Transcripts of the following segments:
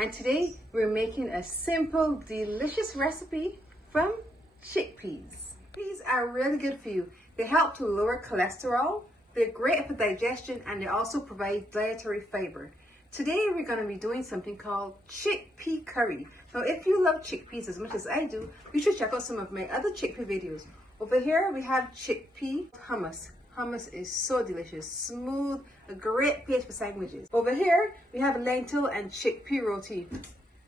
and today we're making a simple, delicious recipe from chickpeas. Peas are really good for you. They help to lower cholesterol, they're great for digestion, and they also provide dietary fiber. Today we're going to be doing something called chickpea curry. Now if you love chickpeas as much as I do, you should check out some of my other chickpea videos. Over here we have chickpea hummus. Hummus is so delicious, smooth, a great paste for sandwiches. Over here we have lentil and chickpea roti.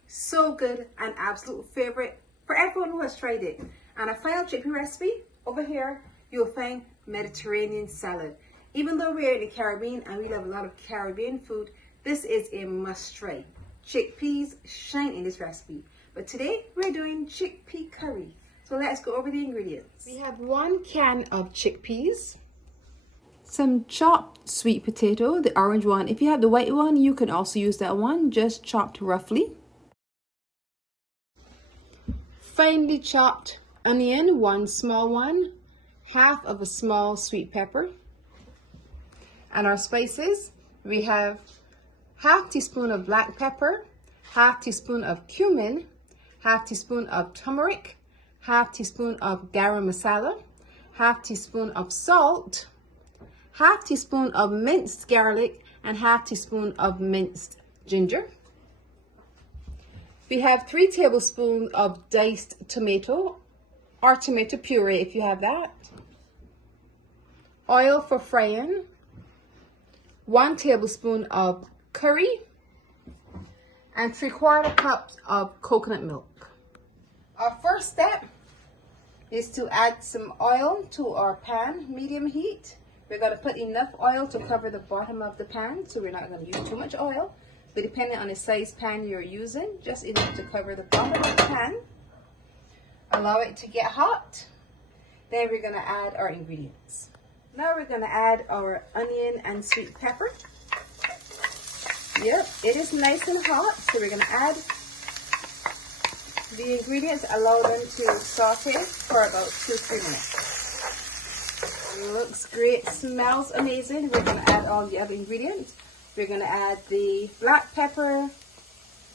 So good, an absolute favorite for everyone who has tried it. And a final chickpea recipe, over here you'll find Mediterranean salad. Even though we're in the Caribbean and we love a lot of Caribbean food, this is a must try. Chickpeas shine in this recipe. But today we're doing chickpea curry. So let's go over the ingredients. We have 1 can of chickpeas, some chopped sweet potato, the orange one. If you have the white one, you can also use that one, just chopped roughly. Finely chopped onion, 1 small one, half of a small sweet pepper. And our spices, we have half teaspoon of black pepper, half teaspoon of cumin, half teaspoon of turmeric, half teaspoon of garam masala, half teaspoon of salt, half teaspoon of minced garlic, and half teaspoon of minced ginger. We have 3 tablespoons of diced tomato or tomato puree if you have that. Oil for frying, 1 tablespoon of curry, and 3/4 cups of coconut milk. Our first step is to add some oil to our pan, medium heat. We're going to put enough oil to cover the bottom of the pan, so we're not going to use too much oil. But depending on the size pan you're using, just enough to cover the bottom of the pan. Allow it to get hot. Then we're going to add our ingredients. Now we're going to add our onion and sweet pepper. Yep, it is nice and hot, so we're going to add the ingredients, allow them to saute for about 2-3 minutes. Looks great, smells amazing. We're going to add all the other ingredients. We're going to add the black pepper,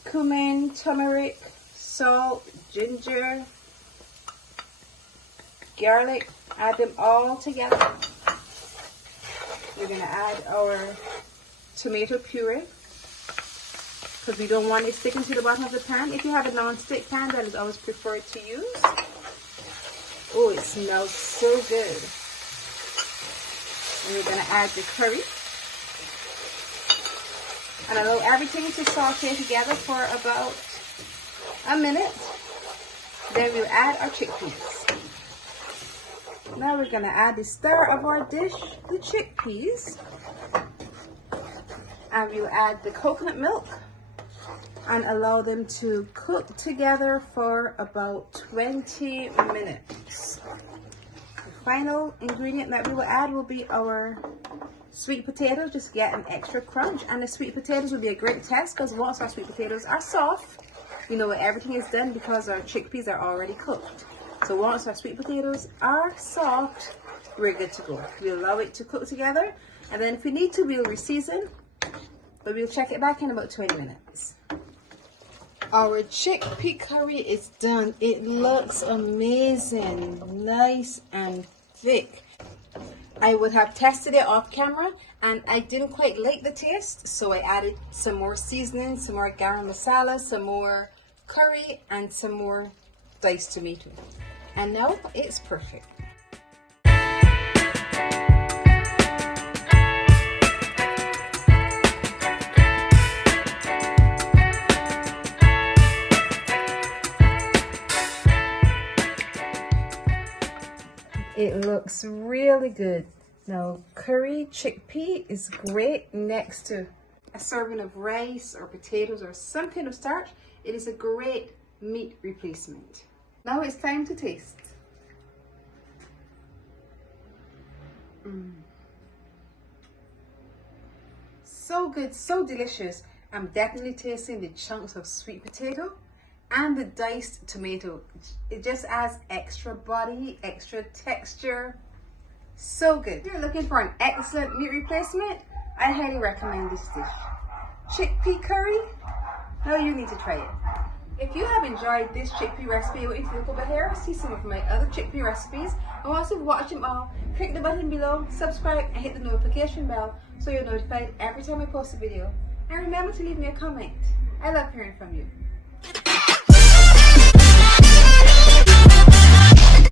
cumin, turmeric, salt, ginger, garlic. Add them all together. We're going to add our tomato puree because we don't want it sticking to the bottom of the pan. If you have a non-stick pan, that is always preferred to use. Oh, it smells so good. And we're going to add the curry and allow everything to saute together for about a minute. Then we'll add our chickpeas. Now we're going to add the star of our dish, the chickpeas. And we'll add the coconut milk and allow them to cook together for about 20 minutes. The final ingredient that we will add will be our sweet potatoes, just to get an extra crunch. And the sweet potatoes will be a great test because once our sweet potatoes are soft, we know that everything is done because our chickpeas are already cooked. So once our sweet potatoes are soft, we're good to go. We'll allow it to cook together, and then if we need to, we'll reseason, but we'll check it back in about 20 minutes. Our chickpea curry is done. It looks amazing, nice and thick. I would have tested it off camera and I didn't quite like the taste, so I added some more seasoning, some more garam masala, some more curry, and some more diced tomato. And now it's perfect. It looks really good. Now, curry chickpea is great next to a serving of rice or potatoes or some kind of starch. It is a great meat replacement. Now it's time to taste. So good, so delicious. I'm definitely tasting the chunks of sweet potato and the diced tomato. It just adds extra body, extra texture. So good. If you're looking for an excellent meat replacement, I highly recommend this dish. Chickpea curry, Now you need to try it. If you have enjoyed this chickpea recipe, I want you to look over here, see some of my other chickpea recipes. And once you've watched them all, click the button below, subscribe and hit the notification bell so you're notified every time I post a video. And remember to leave me a comment. I love hearing from you.